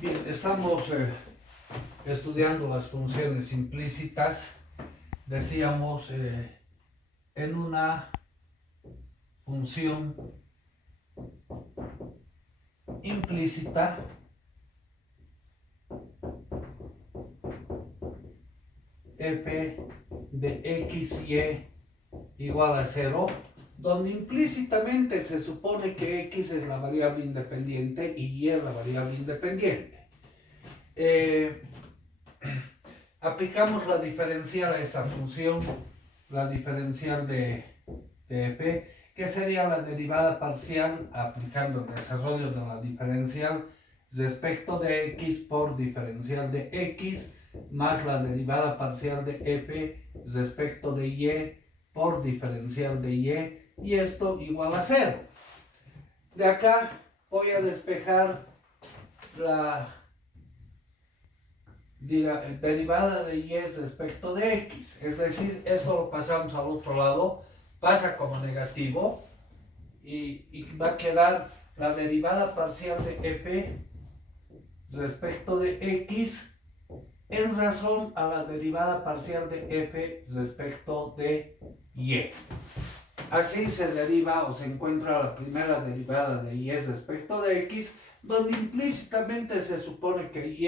Bien, estamos estudiando las funciones implícitas. Decíamos en una función implícita f de x, y igual a 0, donde implícitamente se supone que x es la variable independiente y y es la variable independiente. Aplicamos la diferencial a esta función, la diferencial de f, que sería la derivada parcial aplicando el desarrollo de la diferencial respecto de x por diferencial de x más la derivada parcial de f respecto de y por diferencial de y esto igual a 0. De acá voy a despejar la derivada de y respecto de x, es decir, esto lo pasamos al otro lado, pasa como negativo y va a quedar la derivada parcial de f respecto de x en razón a la derivada parcial de f respecto de y. Así se deriva o se encuentra la primera derivada de y respecto de x, donde implícitamente se supone que y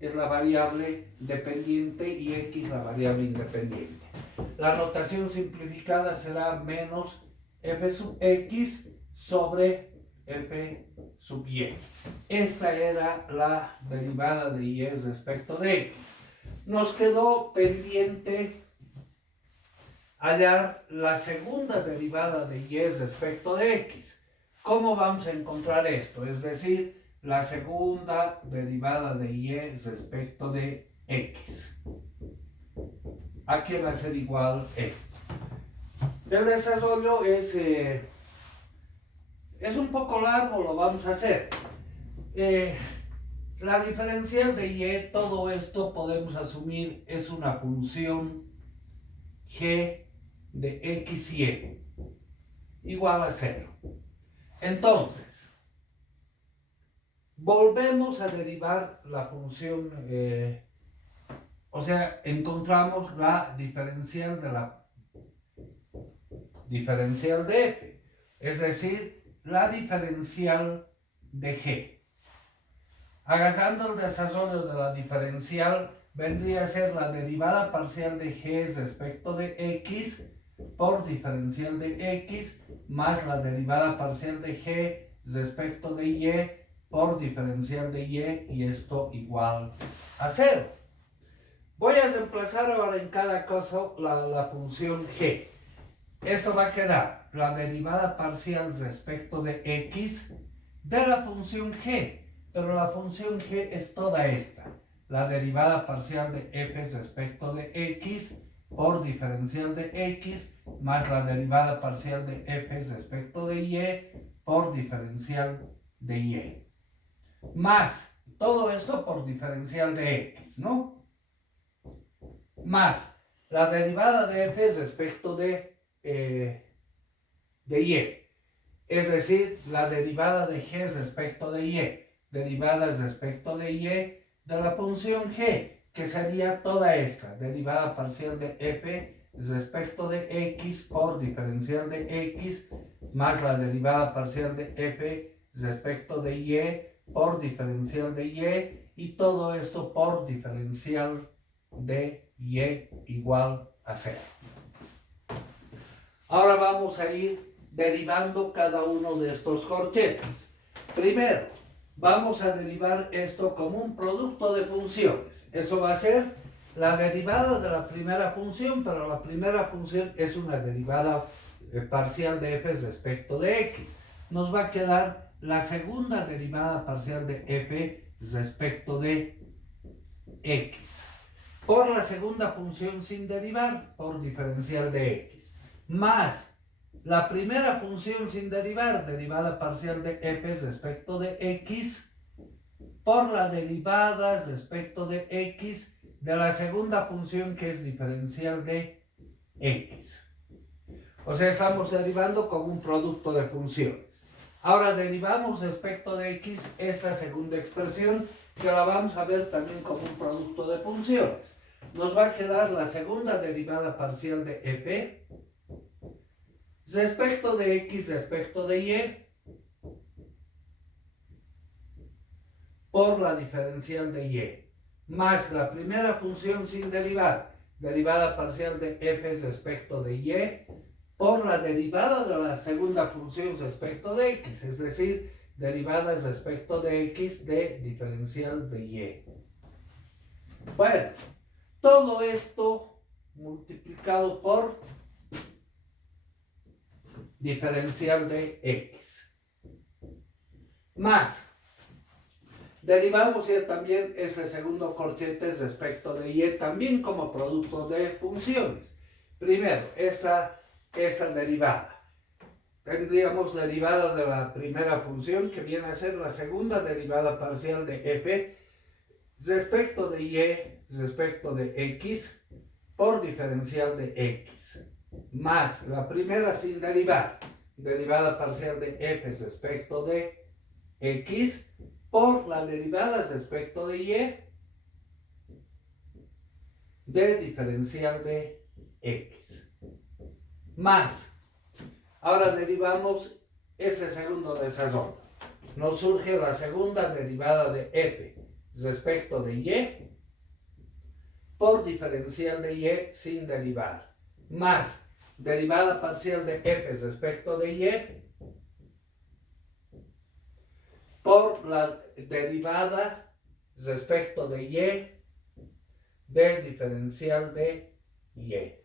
es la variable dependiente y x la variable independiente. La notación simplificada será menos f sub x sobre f sub y. Esta era la derivada de y respecto de x. Nos quedó pendiente hallar la segunda derivada de y respecto de x. ¿Cómo vamos a encontrar esto? Es decir, la segunda derivada de y respecto de x. Aquí va a ser igual esto. El desarrollo es un poco largo, lo vamos a hacer. La diferencial de y, todo esto podemos asumir es una función g de x y igual a 0. Entonces, volvemos a derivar la función, o sea, encontramos la diferencial de f, es decir, la diferencial de g. Agazando el desarrollo de la diferencial, vendría a ser la derivada parcial de g respecto de x por diferencial de x más la derivada parcial de g respecto de y por diferencial de y esto igual a 0. Voy a reemplazar ahora en cada caso la función g. Esto va a quedar la derivada parcial respecto de x de la función g, pero la función g es toda esta, la derivada parcial de f respecto de x por diferencial de x más la derivada parcial de f respecto de y por diferencial de y. Más todo esto por diferencial de x, ¿no? Más la derivada de f respecto de y. Es decir, la derivada de g respecto de y. Derivadas respecto de y de la función g, que sería toda esta, derivada parcial de f respecto de x por diferencial de x, más la derivada parcial de f respecto de y por diferencial de y todo esto por diferencial de y igual a 0. Ahora vamos a ir derivando cada uno de estos corchetes. Primero, vamos a derivar esto como un producto de funciones. Eso va a ser la derivada de la primera función, pero la primera función es una derivada parcial de f respecto de x. Nos va a quedar la segunda derivada parcial de f respecto de x. Por la segunda función sin derivar, por diferencial de x. Más la primera función sin derivar, derivada parcial de f respecto de x, por la derivada respecto de x de la segunda función que es diferencial de x. O sea, estamos derivando como un producto de funciones. Ahora derivamos respecto de x esta segunda expresión, que la vamos a ver también como un producto de funciones. Nos va a quedar la segunda derivada parcial de f respecto de x respecto de y por la diferencial de y, más la primera función sin derivar, derivada parcial de f respecto de y, por la derivada de la segunda función respecto de x, es decir, derivadas respecto de x de diferencial de y. Bueno, todo esto multiplicado por diferencial de x. Más, derivamos ya también ese segundo corchete respecto de y, también como producto de funciones. Primero, esta derivada. Tendríamos derivada de la primera función, que viene a ser la segunda derivada parcial de f respecto de y respecto de x por diferencial de x, más la primera sin derivar, derivada parcial de f respecto de x por la derivada respecto de y de diferencial de x, más. Ahora derivamos ese segundo desarrollo. Nos surge la segunda derivada de f respecto de y por diferencial de y sin derivar, más derivada parcial de f respecto de y por la derivada respecto de y de diferencial de y.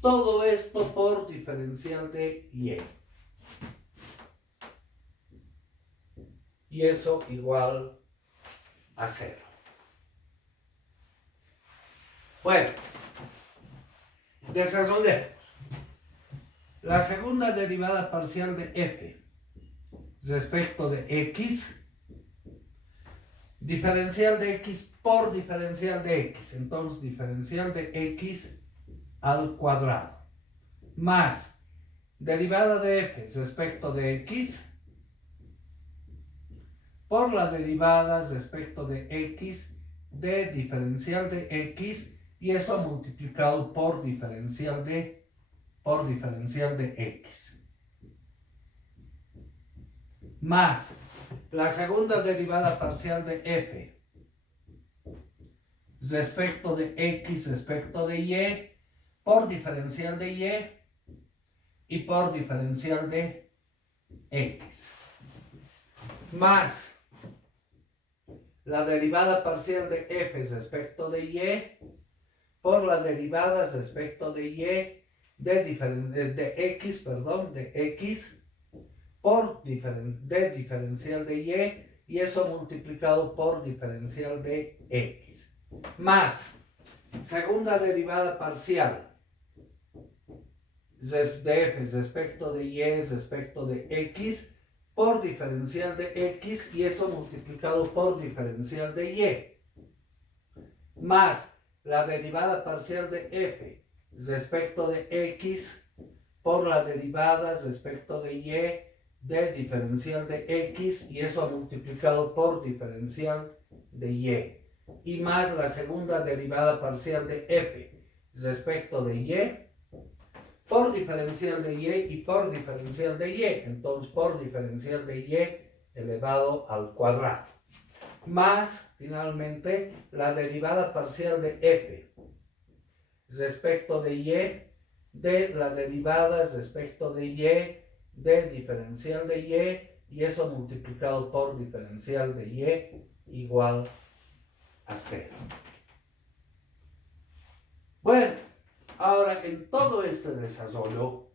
Todo esto por diferencial de y. Y eso igual a 0. Bueno, desarrollemos. La segunda derivada parcial de f respecto de x, diferencial de x por diferencial de x. Entonces, diferencial de x al cuadrado, más derivada de f respecto de x por la derivada respecto de x de diferencial de x, y eso multiplicado por diferencial de x, más la segunda derivada parcial de f respecto de x respecto de y por diferencial de y por diferencial de x, más la derivada parcial de f respecto de y por la derivada respecto de y de x por de diferencial de y eso multiplicado por diferencial de x, más segunda derivada parcial de f respecto de y respecto de x por diferencial de x, y eso multiplicado por diferencial de y, más la derivada parcial de f respecto de x por la derivada respecto de y de diferencial de x, y eso multiplicado por diferencial de y más la segunda derivada parcial de f respecto de y por diferencial de y por diferencial de y, entonces por diferencial de y elevado al cuadrado, más finalmente la derivada parcial de f respecto de y de la derivada respecto de y de diferencial de y eso multiplicado por diferencial de y igual a 0. Bueno, ahora en todo este desarrollo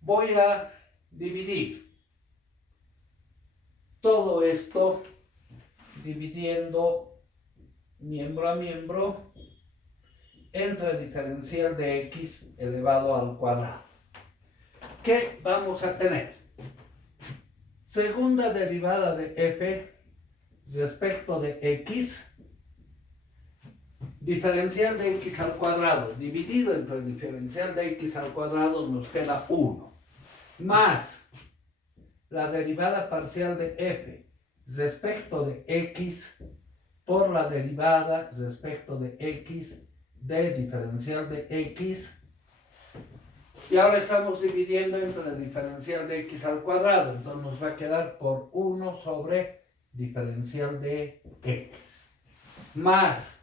voy a dividir todo esto dividiendo miembro a miembro entre diferencial de x elevado al cuadrado. ¿Qué vamos a tener? Segunda derivada de f respecto de x, diferencial de x al cuadrado dividido entre diferencial de x al cuadrado nos queda 1, más la derivada parcial de f respecto de x por la derivada respecto de x de diferencial de x. Y ahora estamos dividiendo entre el diferencial de x al cuadrado. Entonces nos va a quedar por 1 sobre diferencial de x. Más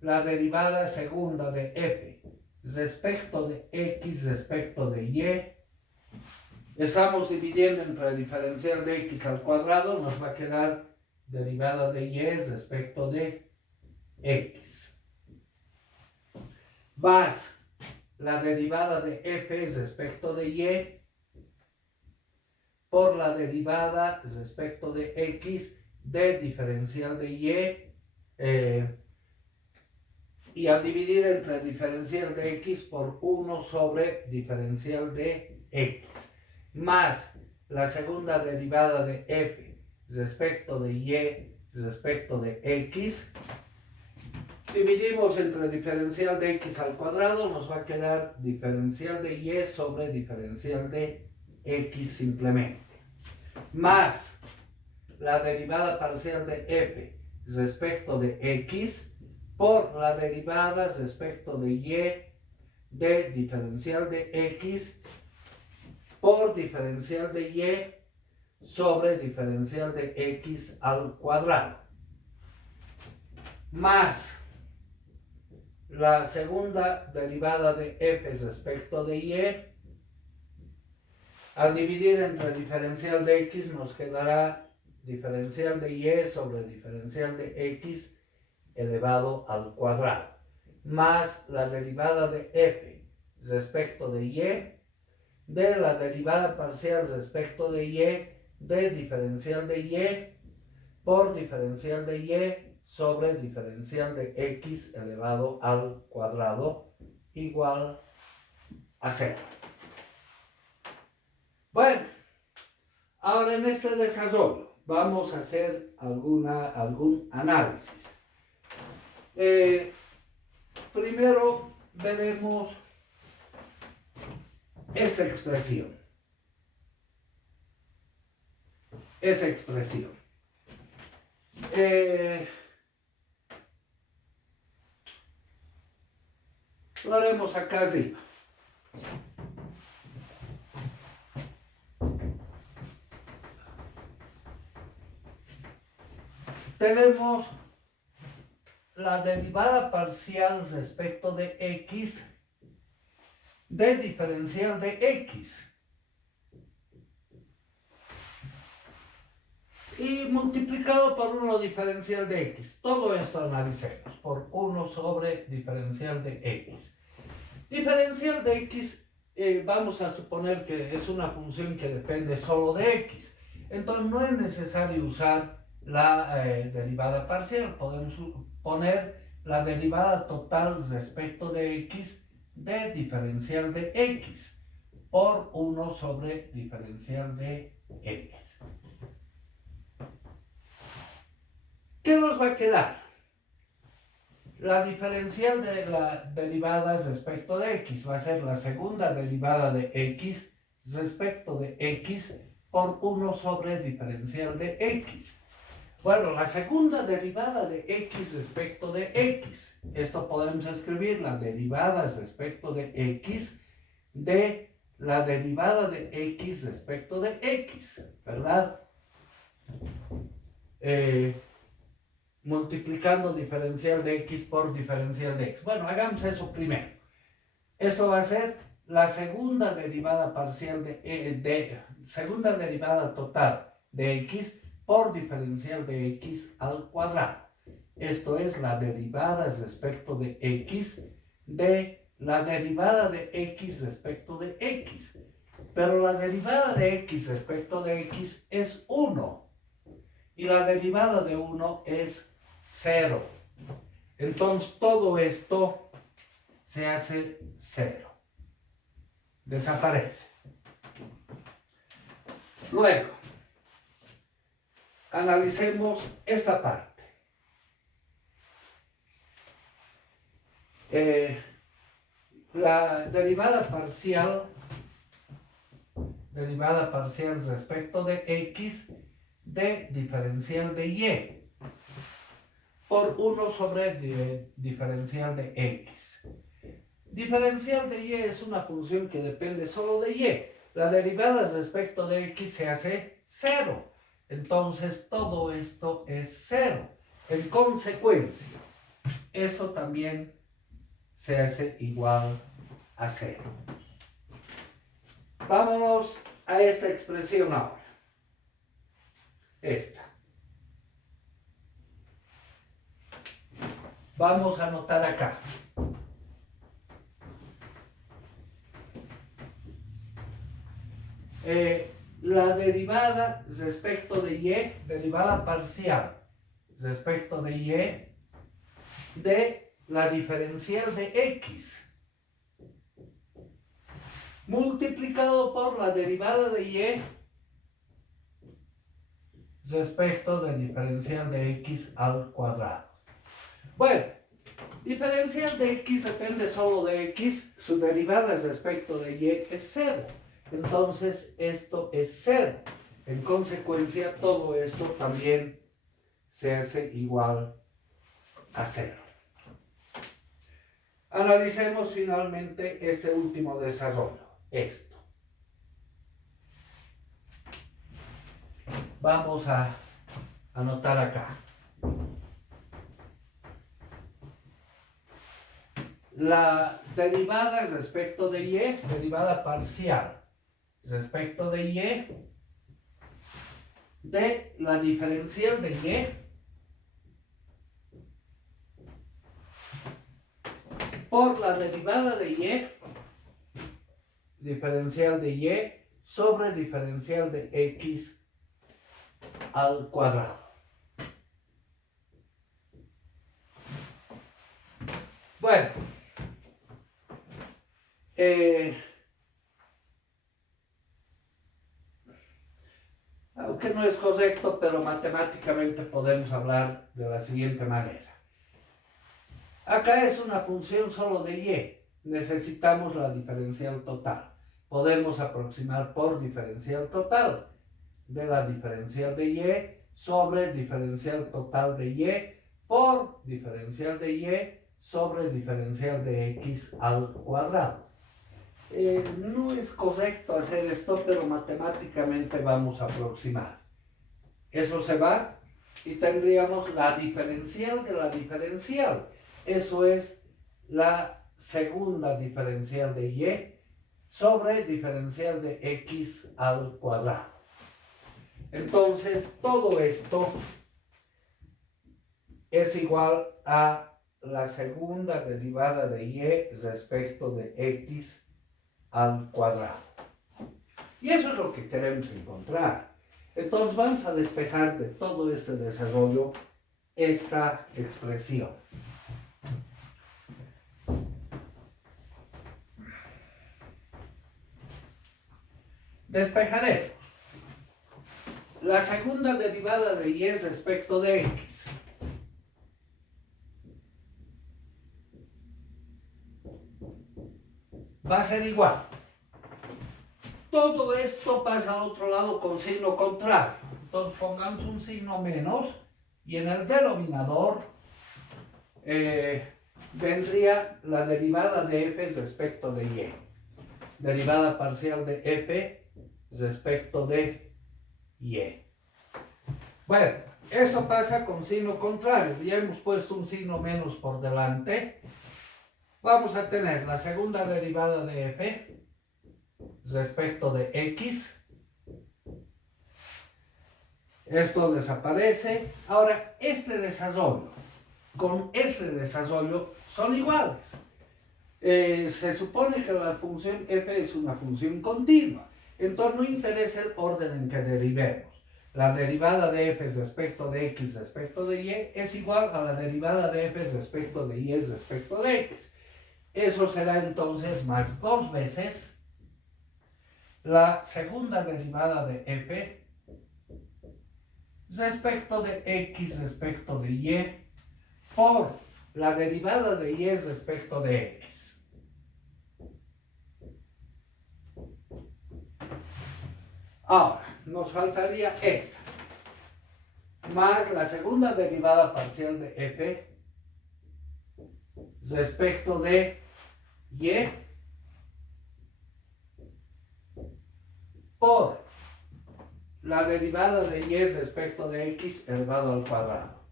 la derivada segunda de f respecto de x respecto de y. Estamos dividiendo entre el diferencial de x al cuadrado. Nos va a quedar derivada de y respecto de x. Más la derivada de f respecto de y por la derivada respecto de x de diferencial de y, y al dividir entre el diferencial de x por 1 sobre diferencial de x, más la segunda derivada de f respecto de y respecto de x. Dividimos entre diferencial de x al cuadrado, nos va a quedar diferencial de y sobre diferencial de x simplemente. Más la derivada parcial de f respecto de x por la derivada respecto de y de diferencial de x por diferencial de y sobre diferencial de x al cuadrado. Más la segunda derivada de f respecto de y. Al dividir entre el diferencial de x nos quedará diferencial de y sobre diferencial de x elevado al cuadrado. Más la derivada de f respecto de y de la derivada parcial respecto de y de diferencial de y por diferencial de y sobre diferencial de x elevado al cuadrado igual a 0. Bueno, ahora en este desarrollo vamos a hacer algún análisis. Primero veremos esta expresión. Esa expresión. Lo haremos acá arriba. Tenemos la derivada parcial respecto de x de diferencial de x. Y multiplicado por 1 diferencial de x. Todo esto analicemos por 1 sobre diferencial de x. Diferencial de x, vamos a suponer que es una función que depende solo de x. Entonces no es necesario usar la derivada parcial. Podemos poner la derivada total respecto de x de diferencial de x por 1 sobre diferencial de x. ¿Qué nos va a quedar? La diferencial de la derivada respecto de x va a ser la segunda derivada de x respecto de x por 1 sobre diferencial de x. Bueno, la segunda derivada de x respecto de x. Esto podemos escribir la derivada respecto de x de la derivada de x respecto de x, ¿verdad? Multiplicando diferencial de x por diferencial de x. Bueno, hagamos eso primero. Esto va a ser la segunda derivada parcial segunda derivada total de x por diferencial de x al cuadrado. Esto es la derivada respecto de x de la derivada de x respecto de x. Pero la derivada de x respecto de x es 1. Y la derivada de 1 es 0. Entonces todo esto se hace 0. Desaparece. Luego, analicemos esta parte. La derivada parcial derivada parcial respecto de x de diferencial de y por 1 sobre diferencial de x. Diferencial de y es una función que depende solo de y. La derivada respecto de x se hace 0. Entonces todo esto es 0. En consecuencia, eso también se hace igual a 0. Vámonos a esta expresión ahora. Esta. Vamos a anotar acá. La derivada respecto de y, derivada parcial respecto de y, de la diferencial de x, multiplicado por la derivada de y respecto del diferencial de x al cuadrado. Bueno, diferencial de x depende solo de x, su derivada respecto de y es 0. Entonces esto es 0. En consecuencia, todo esto también se hace igual a 0. Analicemos finalmente este último desarrollo, esto. Vamos a anotar acá. La derivada respecto de y, derivada parcial respecto de y, de la diferencial de y por la derivada de y, diferencial de y sobre diferencial de x al cuadrado. Bueno, aunque no es correcto, pero matemáticamente podemos hablar de la siguiente manera. Acá es una función solo de y. Necesitamos la diferencial total. Podemos aproximar por diferencial total de la diferencial de y sobre diferencial total de y por diferencial de y sobre diferencial de x al cuadrado. No es correcto hacer esto, pero matemáticamente vamos a aproximar. Eso se va y tendríamos la diferencial de la diferencial. Eso es la segunda diferencial de y sobre diferencial de x al cuadrado. Entonces, todo esto es igual a la segunda derivada de y respecto de x al cuadrado. Y eso es lo que queremos encontrar. Entonces vamos a despejar de todo este desarrollo esta expresión. Despejaré la segunda derivada de y respecto de x. Va a ser igual. Todo esto pasa al otro lado con signo contrario. Entonces pongamos un signo menos y en el denominador vendría la derivada de f respecto de y. Derivada parcial de f respecto de y. Bueno, eso pasa con signo contrario. Ya hemos puesto un signo menos por delante. Vamos a tener la segunda derivada de f respecto de x. Esto desaparece. Ahora, este desarrollo con este desarrollo son iguales. Se supone que la función f es una función continua. Entonces no interesa el orden en que derivemos. La derivada de f respecto de x respecto de y es igual a la derivada de f respecto de y respecto de x. Eso será entonces más 2 veces la segunda derivada de f respecto de x respecto de y por la derivada de y respecto de x. Ahora, nos faltaría esta, más la segunda derivada parcial de f respecto de y por la derivada de y respecto de x elevado al cuadrado.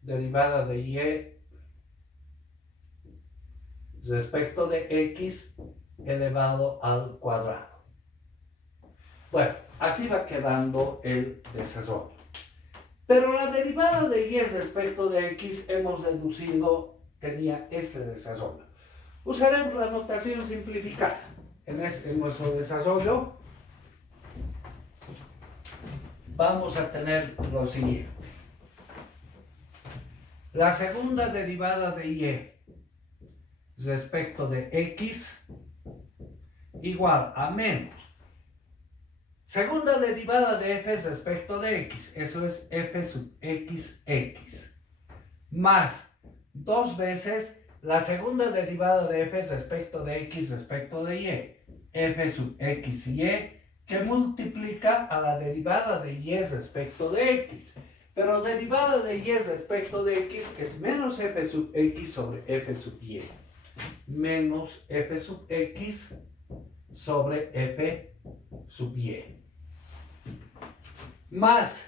Derivada de y respecto de x elevado al cuadrado. Bueno, así va quedando el desarrollo. Pero la derivada de y respecto de x hemos deducido tenía este desarrollo. Usaremos la notación simplificada. En nuestro desarrollo vamos a tener lo siguiente. La segunda derivada de y respecto de x igual a menos segunda derivada de f respecto de x, eso es f sub x, más dos veces la segunda derivada de f respecto de x respecto de y, f sub x y, que multiplica a la derivada de y respecto de x. Pero derivada de y respecto de x es menos f sub x sobre f sub y, menos f sub x sobre f sub y, más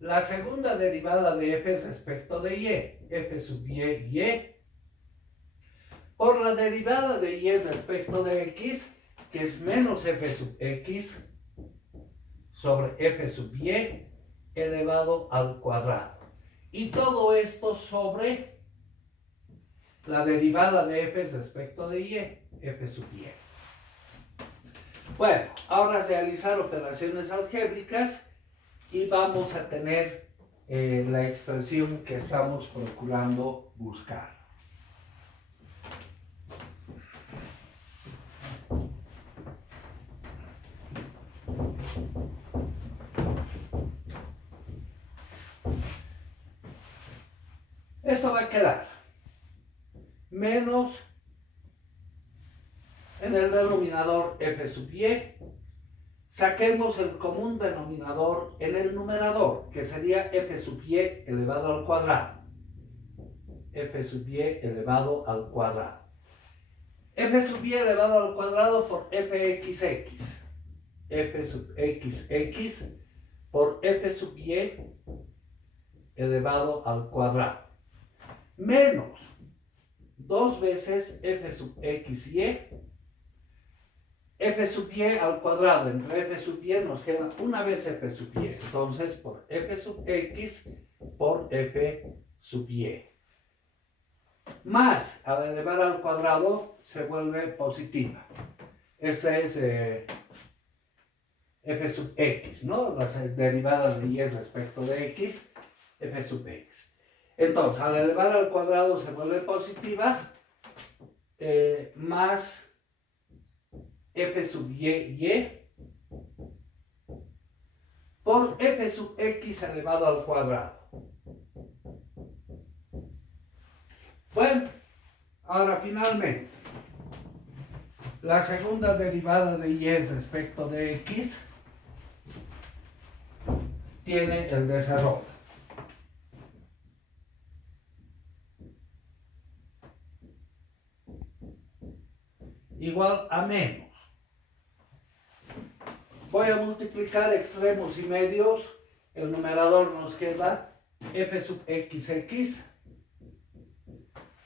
la segunda derivada de f respecto de y, f sub y, por la derivada de y respecto de x, que es menos f sub x sobre f sub y elevado al cuadrado. Y todo esto sobre la derivada de f respecto de y, f sub y. Bueno, ahora realizar operaciones algébricas y vamos a tener la expresión que estamos procurando buscar. Esto va a quedar menos en el denominador f sub y. Saquemos el común denominador en el numerador, que sería f sub y elevado al cuadrado. F sub y elevado al cuadrado. F sub y elevado al cuadrado por fxx. F sub xx por f sub y elevado al cuadrado. Menos dos veces f sub xy. F sub y al cuadrado, entre f sub y nos queda una vez f sub y, entonces por f sub x por f sub y. Más, al elevar al cuadrado, se vuelve positiva. Esta es f sub x, ¿no? Las derivadas de y respecto de x, f sub x. Entonces, al elevar al cuadrado se vuelve positiva, más f sub y por f sub x elevado al cuadrado. Bueno, ahora finalmente, la segunda derivada de y respecto de x tiene el desarrollo. Igual a menos. Voy a multiplicar extremos y medios. El numerador nos queda f sub xx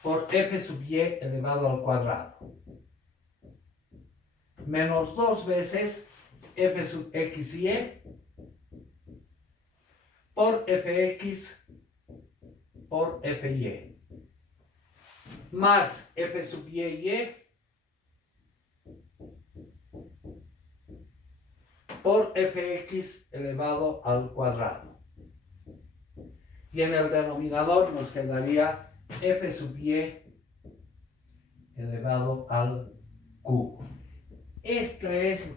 por f sub y elevado al cuadrado. Menos dos veces f sub xy por fx por fy. Más f sub y por fx elevado al cuadrado. Y en el denominador nos quedaría f sub y elevado al cubo. Este es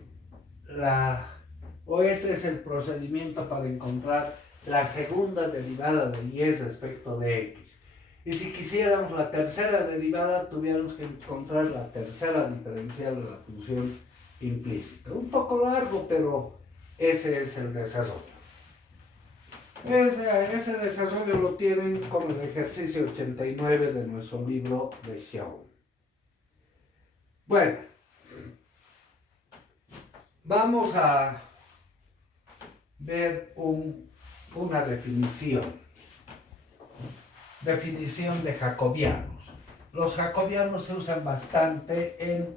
el procedimiento para encontrar la segunda derivada de y respecto de x. Y si quisiéramos la tercera derivada, tuviéramos que encontrar la tercera diferencial de la función implícita. Un poco largo, pero ese es el desarrollo. Ese desarrollo lo tienen con el ejercicio 89 de nuestro libro de Xiao. Bueno, vamos a ver una definición de jacobianos. Los jacobianos se usan bastante en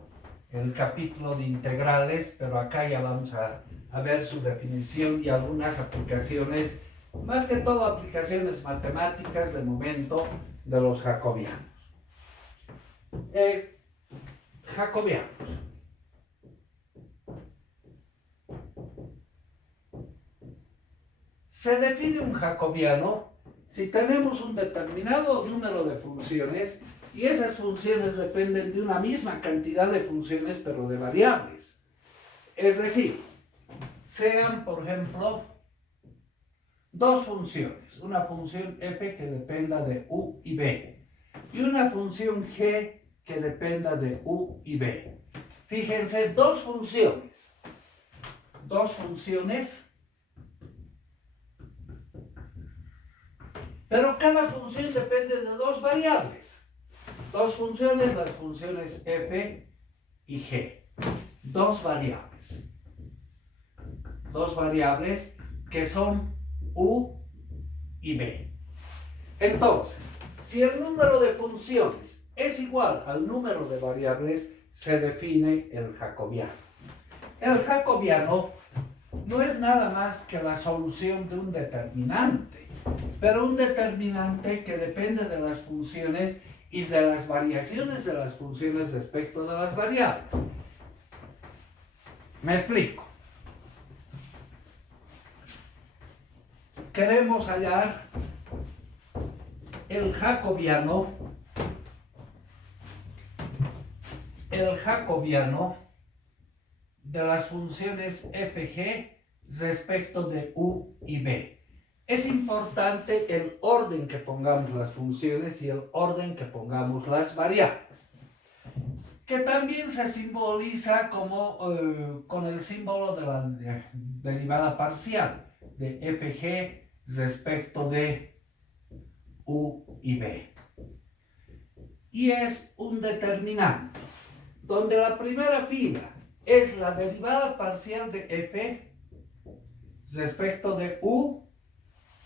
el capítulo de integrales, pero acá ya vamos a ver su definición y algunas aplicaciones, más que todo aplicaciones matemáticas de momento de los jacobianos. Jacobianos. Se define un jacobiano si tenemos un determinado número de funciones y esas funciones dependen de una misma cantidad de funciones, pero de variables. Es decir, sean, por ejemplo, dos funciones, una función f que dependa de u y b, y una función g que dependa de u y b. Fíjense, dos funciones, pero cada función depende de dos variables. Dos funciones, las funciones f y g. Dos variables que son u y b. Entonces, si el número de funciones es igual al número de variables, se define el jacobiano. El jacobiano no es nada más que la solución de un determinante, pero un determinante que depende de las funciones y de las variaciones de las funciones respecto de las variables. Me explico. Queremos hallar el jacobiano de las funciones fg respecto de u y b. Es importante el orden que pongamos las funciones y el orden que pongamos las variables, que también se simboliza como con el símbolo de la derivada parcial de fg respecto de u y b. Y es un determinante, donde la primera fila es la derivada parcial de f respecto de u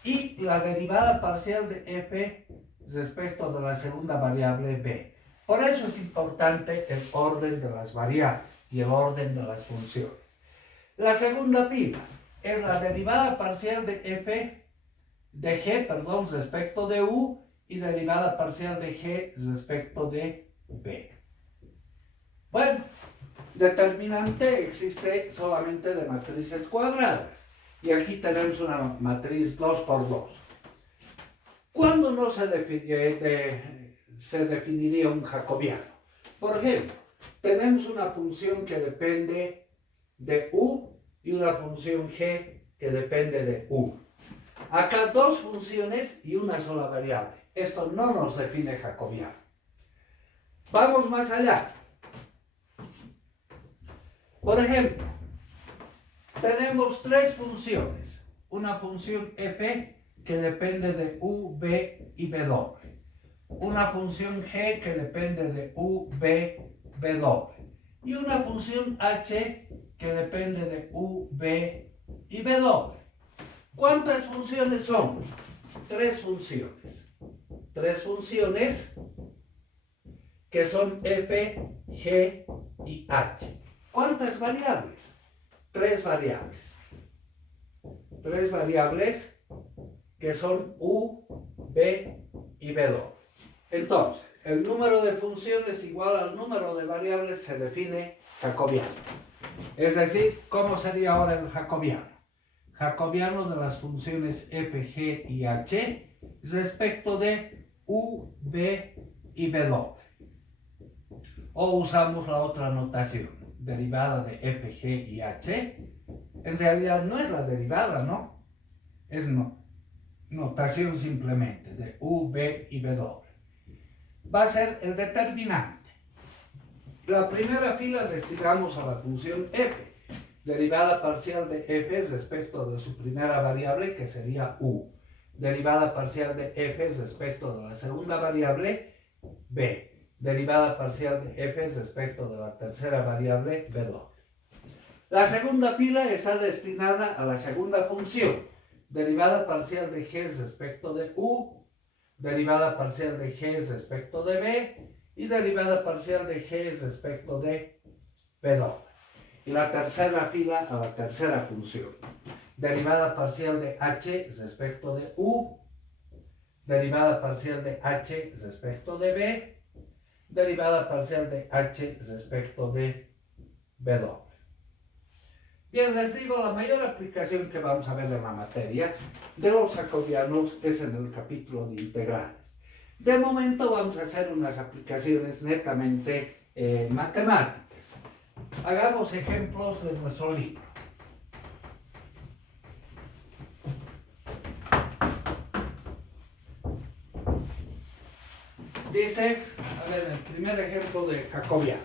y la derivada parcial de f respecto de la segunda variable b. Por eso es importante el orden de las variables y el orden de las funciones. La segunda fila es la derivada parcial de f de g, respecto de u y derivada parcial de g respecto de b. Bueno, determinante existe solamente de matrices cuadradas. Y aquí tenemos una matriz 2 por 2. ¿Cuándo no se definiría un jacobiano? Por ejemplo, tenemos una función que depende de u y una función g que depende de u. Acá dos funciones y una sola variable. Esto no nos define jacobiano. Vamos más allá. Por ejemplo, tenemos tres funciones. Una función f que depende de u, b y w. Una función g que depende de u, b, w. Y una función h que depende de u, b y w. ¿Cuántas funciones son? Tres funciones. Tres funciones que son f, g y h. ¿Cuántas variables? Tres variables. Tres variables que son u, b y w. Entonces, el número de funciones igual al número de variables se define jacobiano. Es decir, ¿cómo sería ahora el jacobiano? Jacobiano de las funciones f, g y h respecto de u, b y w. O usamos la otra notación, derivada de f, g y h. En realidad no es la derivada, ¿no? Es notación simplemente de u, b y w. Va a ser el determinante. La primera fila destinamos a la función f. Derivada parcial de f respecto de su primera variable, que sería u. Derivada parcial de f respecto de la segunda variable, b. Derivada parcial de f respecto de la tercera variable, w. La segunda pila está destinada a la segunda función. Derivada parcial de g respecto de u, derivada parcial de g respecto de b y derivada parcial de g respecto de w. Y la tercera fila a la tercera función. Derivada parcial de h respecto de u, derivada parcial de h respecto de b, derivada parcial de h respecto de w. Bien, les digo, la mayor aplicación que vamos a ver en la materia de los jacobianos es en el capítulo de integrales. De momento vamos a hacer unas aplicaciones netamente matemáticas. Hagamos ejemplos de nuestro libro. Dice, a ver, el primer ejemplo de jacobiano.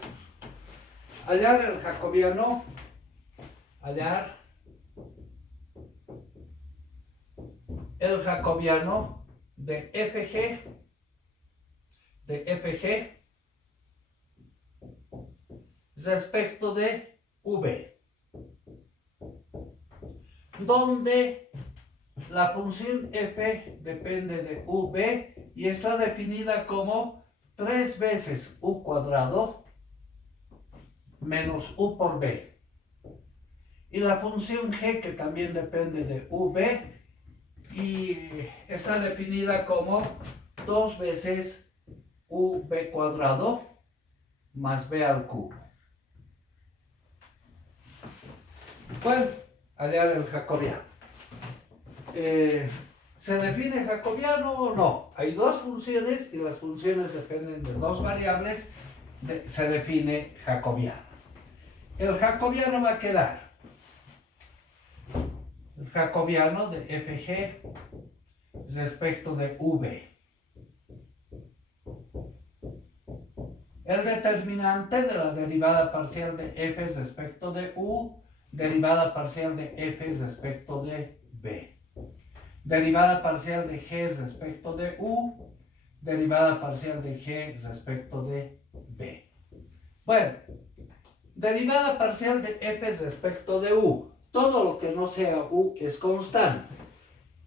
Hallar el jacobiano, hallar el jacobiano de fg respecto de v, donde la función f depende de v y está definida como 3 veces u cuadrado menos u por b. Y la función g, que también depende de v, y está definida como 2 veces v cuadrado más b al cubo. Bueno, hallar el jacobiano. ¿Se define jacobiano o no? Hay dos funciones y las funciones dependen de dos variables. Se define jacobiano. El jacobiano va a quedar el jacobiano de fg respecto de v. El determinante de la derivada parcial de f respecto de u, derivada parcial de f respecto de b. Derivada parcial de g respecto de u, derivada parcial de g respecto de b. Bueno, derivada parcial de f respecto de u. Todo lo que no sea u es constante.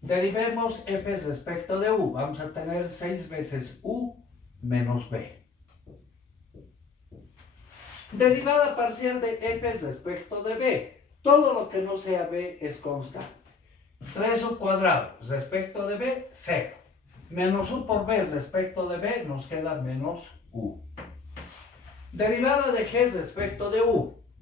Derivemos f respecto de u. Vamos a tener 6 veces u menos b. Derivada parcial de f respecto de b. Todo lo que no sea b es constante. 3u cuadrado respecto de b, 0. Menos u por b respecto de b nos queda menos u. Derivada de g respecto de u.